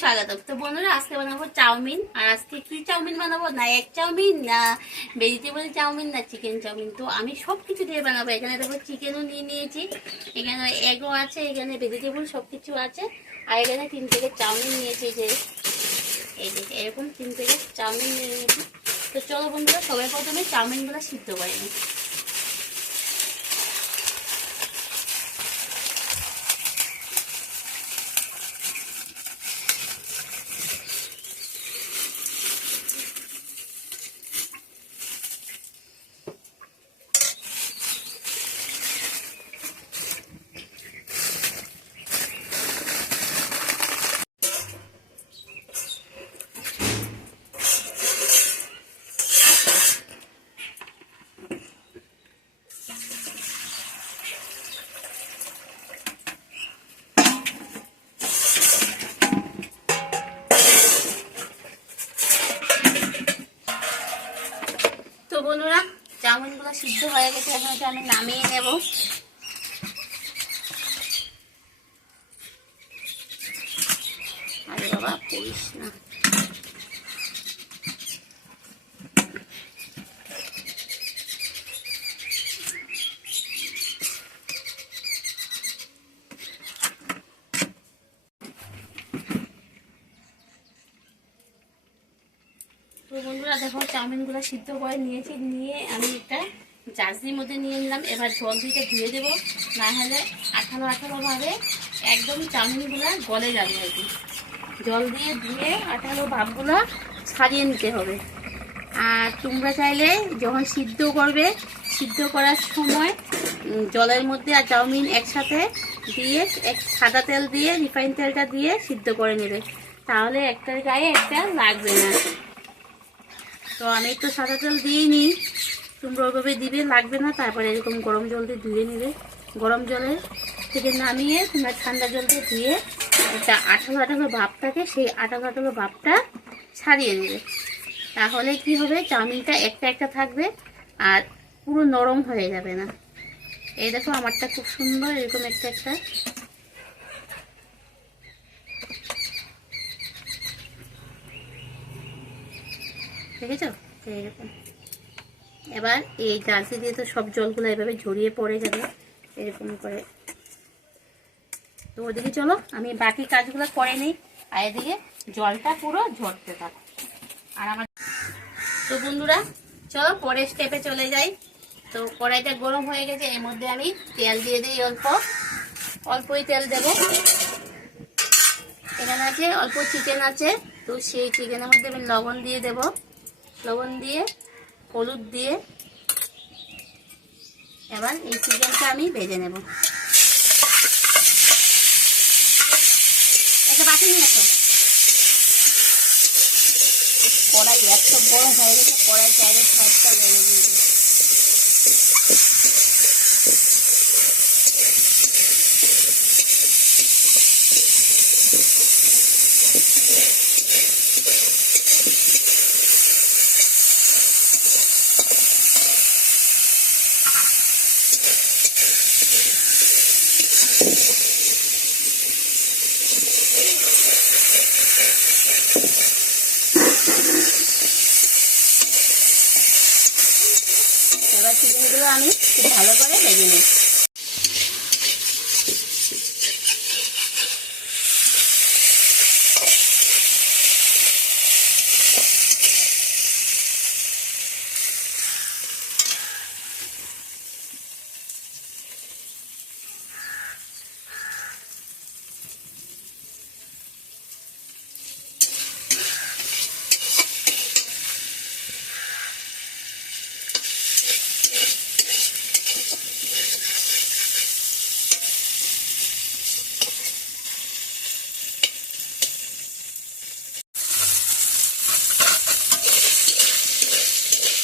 স্বাগত। তো বন্ধুরা, আজকে বানাবো চাউমিন। আর আজকে কি চাউমিন বানাবো, না এগ চাউমিন, না ভেজিটেবল চাউমিন, না চিকেন চাউমিন। তো আমি সব কিছু দিয়ে বানাবো। এখানে দেখো চিকেনও নিয়ে নিয়েছি, এখানে এগও আছে, এখানে ভেজিটেবল সব কিছু আছে। আর এখানে 3 প্যাকেট চাউমিন নিয়েছি, যে এই যে এরকম 3 প্যাকেট চাউমিন নিয়ে নিয়েছি। তো চলো বন্ধুরা, সবাই প্রথমে চাউমিনগুলো সিদ্ধ করে নিই। তো বন্ধুরা, চাউমিনগুলো সিদ্ধ হয়ে গেছে, এখন এটা আমি নামিয়ে নেব। আরে বাবা, পড়িস না। তো বন্ধুরা দেখো, চাউমিনগুলো সিদ্ধ করে নিয়েছি, নিয়ে আমি একটা জার্সির মধ্যে নিয়ে নিলাম। এবার জল দিয়ে ধুয়ে দেবো, না হলে আঠালো আঠালো ভাবে একদম চাউমিনগুলো গলে যাবে আর কি। জল দিয়ে ধুয়ে আঠালো ভাবগুলো ছাড়িয়ে নিতে হবে। আর তোমরা চাইলে যখন সিদ্ধ করবে, সিদ্ধ করার সময় জলের মধ্যে আর চাউমিন একসাথে দিয়ে সাদা তেল দিয়ে, রিফাইন তেলটা দিয়ে সিদ্ধ করে নেবে, তাহলে একটার গায়ে একটা লাগবে না। তো আমি তো সাদা তেল দিইনি, তোমরা ওইভাবে দিবে, লাগবে না। তারপরে এরকম গরম জল দিয়ে ধুয়ে নেবে। গরম জলে থেকে নামিয়ে তোমরা ঠান্ডা জল দিয়ে ধুয়ে একটা আঠালো আঠালো ভাব থাকে, সেই আঠালো আঠালো ভাবটা ছাড়িয়ে নেবে। তাহলে কি হবে, চাউমিনটা একটা একটা থাকবে আর পুরো নরম হয়ে যাবে না। এই দেখো, আমারটা খুব সুন্দর এরকম একটা একটা। দেখেছো এরকম। এবার এই জার্সি দিয়ে তো সব জলগুলো এভাবে ঝরিয়ে পড়ে যাবে এরকম করে। তো ওদিকে চলো আমি বাকি কাজগুলো করে নিই, আর এদিকে জলটা পুরো ঝরতে থাকে। আর আমার তো বন্ধুরা, চলো পরের স্টেপে চলে যাই। তো কড়াইটা গরম হয়ে গেছে, এর মধ্যে আমি তেল দিয়ে দিই। অল্পই তেল দেব। এখানে আছে অল্প চিকেন আছে, তো সেই চিকেনের মধ্যে আমি লবণ দিয়ে দেব। লবণ দিয়ে, হলুদ দিয়ে এবার এই চিকেনটা আমি ভেজে নেব। একটা বাটি নিয়ে আসো। কড়াই এত গরম হয়ে গেছে, কড়াই চাইলে সাইডটা লেগে গিয়েছে। এবার চিকেনগুলো আমি খুব ভালো করে ভেজে নিই।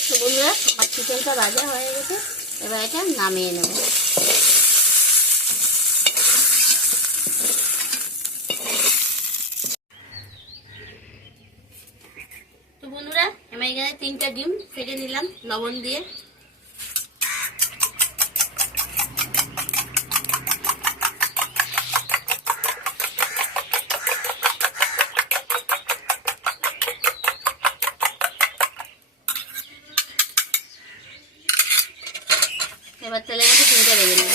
তো বন্ধুরা, আমার চিকেনটা ভাজা হয়ে গেছে, এবার এটা নামিয়ে নেব। তো বন্ধুরা, আমি এখানে 3টা ডিম ফেটে নিলাম লবণ দিয়ে। এবার তেলের মধ্যে ডিমটা ভেজে নেব।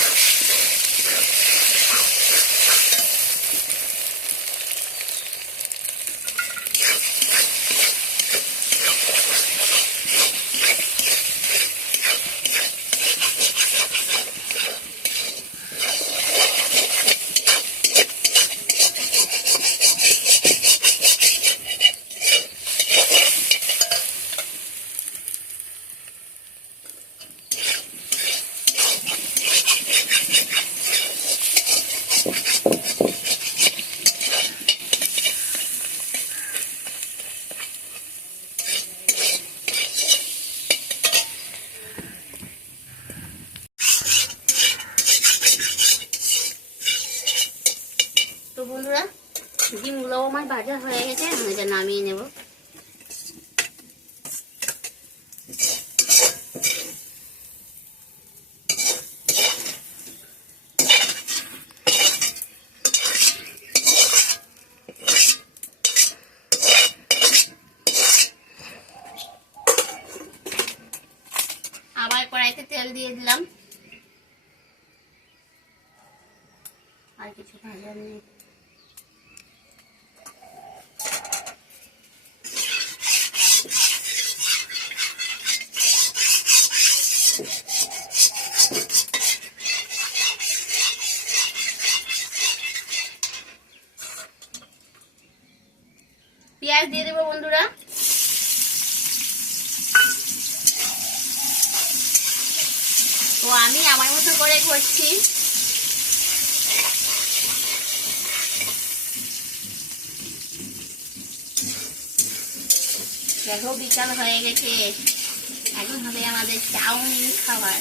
তো বন্ধুরা, ডিমগুলো আমার ভাজা হয়ে গেছে, আমি এটা নামিয়ে নেব। আবার কড়াইতে তেল দিয়ে দিলাম, আর কিছু ভাজার নেই। পেঁয়াজ দিয়ে দেবো বন্ধুরা। তো আমি আমার মতো করে করছি। দেখো বিকাল হয়ে গেছে, এখন হবে আমাদের চাউমিন খাবার।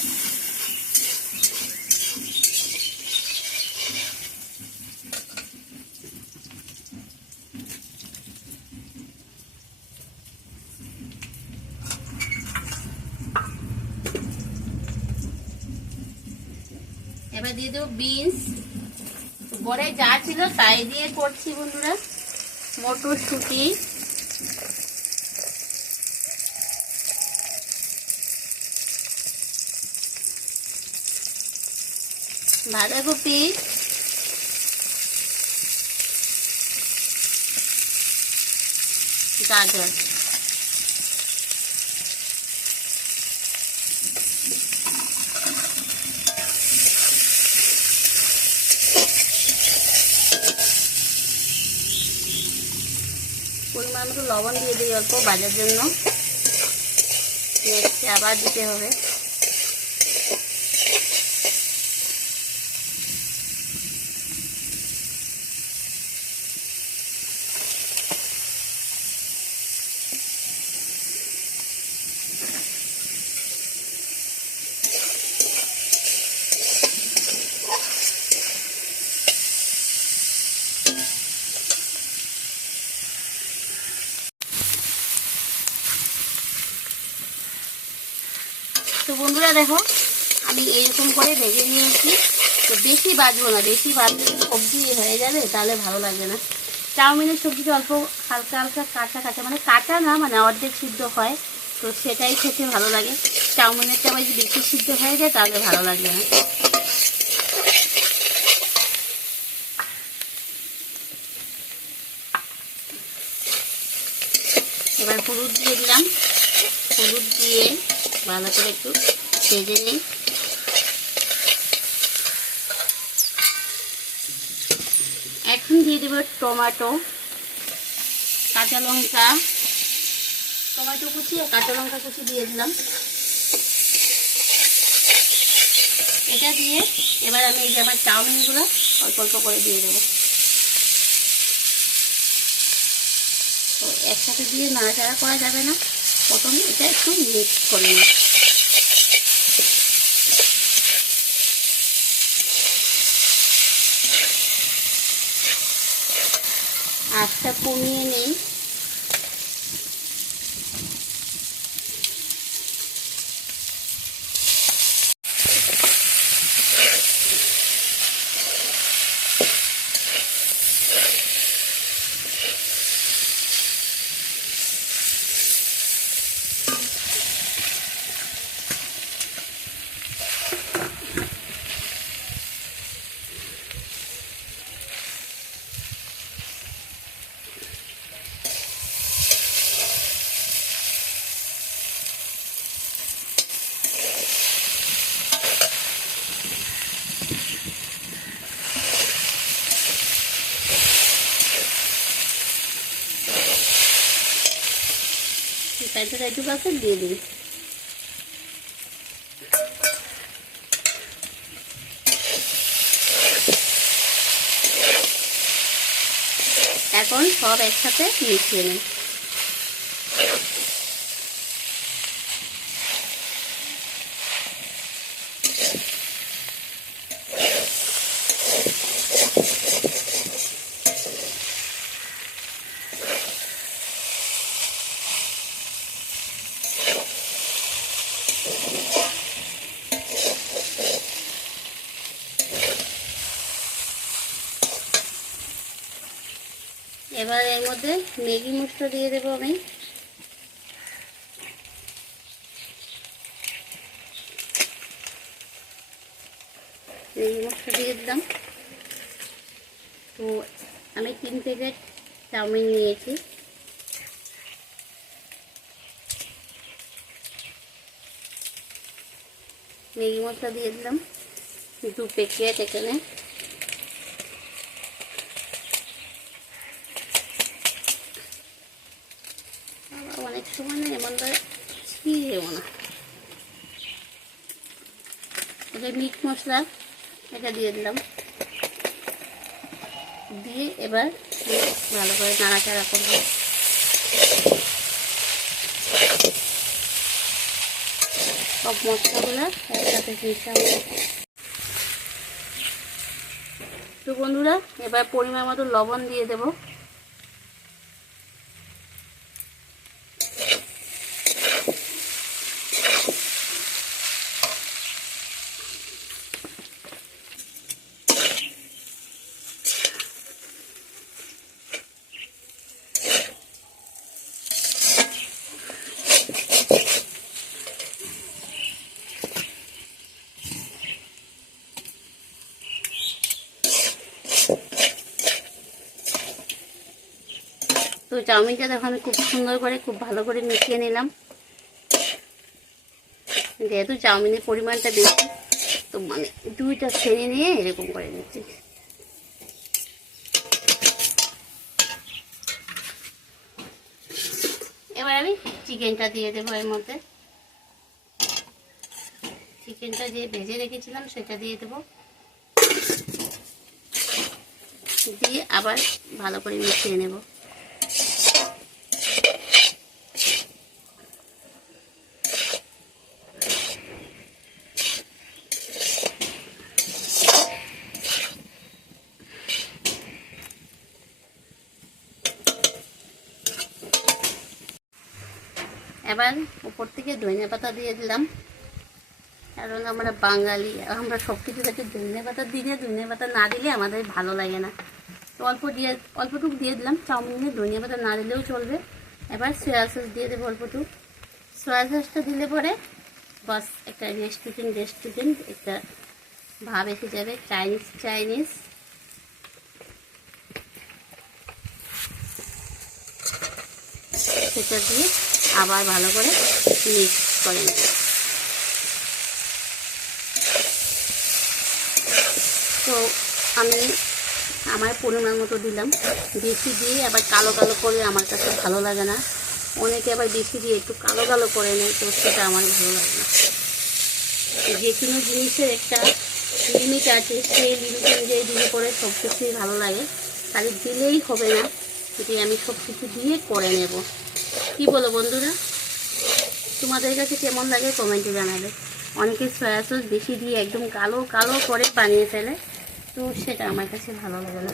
এবার দিয়ে দেবো বিনস, ঘরে যা ছিল তাই দিয়ে করছি বন্ধুরা। মটরশুঁটি, বাঁধাকপি, গাজর, পরিমাণ মতো লবণ দিয়ে দিই অল্প ভাজার জন্য, আবার দিতে হবে। তো বন্ধুরা দেখো, আমি এইরকম করে ভেজে নিয়েছি। তো বেশি ভাজবো না, বেশি ভাজলে সবজি হয়ে যাবে, তাহলে ভালো লাগবে না। চাউমিনের সবজিটা অল্প হালকা হালকা কাঁচা কাঁচা, মানে কাঁচা না, মানে অর্ধেক সিদ্ধ হয়, তো সেটাই খেতে ভালো লাগে। চাউমিনেরটা আবার যদি বেশি সিদ্ধ হয়ে যায় তাহলে ভালো লাগবে না। এবার হলুদ দিয়ে দিলাম, হলুদ দিয়ে ভালো করে একটু ভেজে নিই। এখন দিয়ে দেবো টমেটো, কাঁচা লঙ্কা, টমেটো কুচি আর কাঁচা লঙ্কা কুচি দিয়ে দিলাম। এটা দিয়ে এবার আমি এই যে আমার চাউমিনগুলো অল্প অল্প করে দিয়ে দেবো। তো একসাথে দিয়ে নাড়াচাড়া করা যাবে না, প্রথমে এটা একটু মিক্স করে নিই। আঁচটা কমিয়ে নেই। এইটুকু আছে দিয়ে দিই। এখন সব একসাথে মিশিয়ে নিই। এবার এর মধ্যে ম্যাগি মশলা দিয়ে দেবো আমি। ম্যাগি মশলা দিয়ে দিলাম। তো আমি 3 প্যাকেট চাউমিন নিয়েছি। ম্যাগি মশলা দিয়ে দিলাম 2 প্যাকেট এখানে। অনেক সময় না এমন ছিঁড়েও না। এটা মিট মশলা, এটা দিয়ে দিলাম। দিয়ে এবার ভালো করে নাড়াচাড়া করবো। সব মশলাগুলো একসাথে মিশাবো। তো বন্ধুরা, এবার পরিমাণ মতো লবণ দিয়ে দেবো। তো চাউমিনটা দেখো আমি খুব সুন্দর করে খুব ভালো করে মিশিয়ে নিলাম। যেহেতু চাউমিনের পরিমাণটা বেশি, তো মানে 2টা ছেড়ে নিয়ে এরকম করে নিচ্ছি। এবার আমি চিকেনটা দিয়ে দেবো এর মধ্যে। চিকেনটা যে ভেজে রেখেছিলাম সেটা দিয়ে দেবো। দিয়ে আবার ভালো করে মিশিয়ে নেব। এবার উপর থেকে ধনিয়া পাতা দিয়ে দিলাম, কারণ আমরা বাঙালি, আমরা সব কিছু থেকে ধনিয়া পাতা দিলে, ধনিয়া পাতা না দিলে আমাদের ভালো লাগে না। তো অল্পটুকু দিয়ে দিলাম। চাউমিনে ধনিয়া পাতা না দিলেও চলবে। এবার সয়া সস দিয়ে দেবো অল্পটুকু। সয়া সসটা দিলে পরে বাস একটা রেস্টুরেন্ট একটা ভাব এসে যাবে, চাইনিজ। সেটা দিয়ে আবার ভালো করে মিক্স করে নেব। তো আমি আমার পরিমাণ মতো দিলাম। বেশি দিয়ে আবার কালো কালো করে আমার কাছে ভালো লাগে না। অনেকে আবার বেশি দিয়ে একটু কালো কালো করে নেয়, তো সেটা আমার ভালো লাগে না। যে কোনো জিনিসের একটা লিমিট আছে, সেই লিমিট অনুযায়ী দিলে পরে সব কিছুই ভালো লাগে। তাহলে দিলেই হবে না যে আমি সব কিছু দিয়ে করে নেব। কি বলো বন্ধুরা, তোমাদের কাছে কেমন লাগে কমেন্টে জানাবে। অনেকে সয়া সস বেশি দিয়ে একদম কালো কালো করে বানিয়ে ফেলে, তো সেটা আমার কাছে ভালো লাগে না।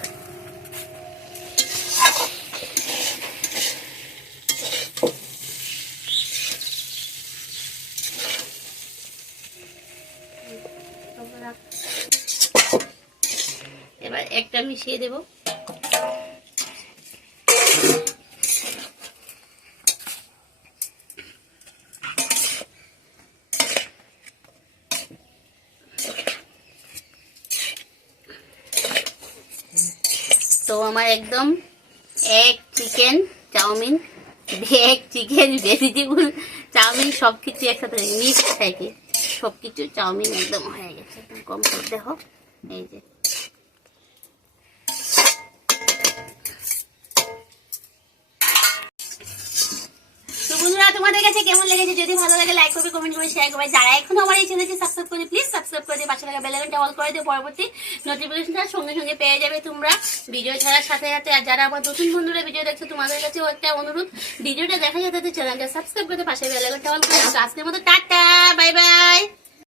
এবার একটা মিশিয়ে দেব। তো আমার একদম এক চিকেন চাউমিন, এক চিকেন ভেজিটেবল চাউমিন সব কিছু একসাথে মিক্স থাকে, সব কিছু চাউমিন একদম হয়ে গেছে, একদম কমপ্লিট। দেখো এই যে তো বন্ধুরা, তোমাদের কাছে কেমন লেগেছে? যদি ভালো লাগে লাইক করবে, কমেন্ট করে, শেয়ার করবে। যারা এখনো আমার এই চ্যানেলটি সাবস্ক্রাইব করে, প্লিজ সাবস্ক্রাইব করে দিয়ে পাশে থাকা বেল আইকনটা অল করে দিয়ে পরবর্তী নোটিফিকেশনটা সঙ্গে সঙ্গে পেয়ে যাবে তোমরা ভিডিও ছাড়ার সাথে সাথে। আর যারা আমার নতুন বন্ধুরা ভিডিও দেখছো, তোমাদের কাছেও একটা অনুরোধ, ভিডিওটা দেখা যায় তাদের চ্যানেলটা সাবস্ক্রাইব করে পাশে বেল আইকনটা অল করে। আজকের মতো টাটা, বাই বাই।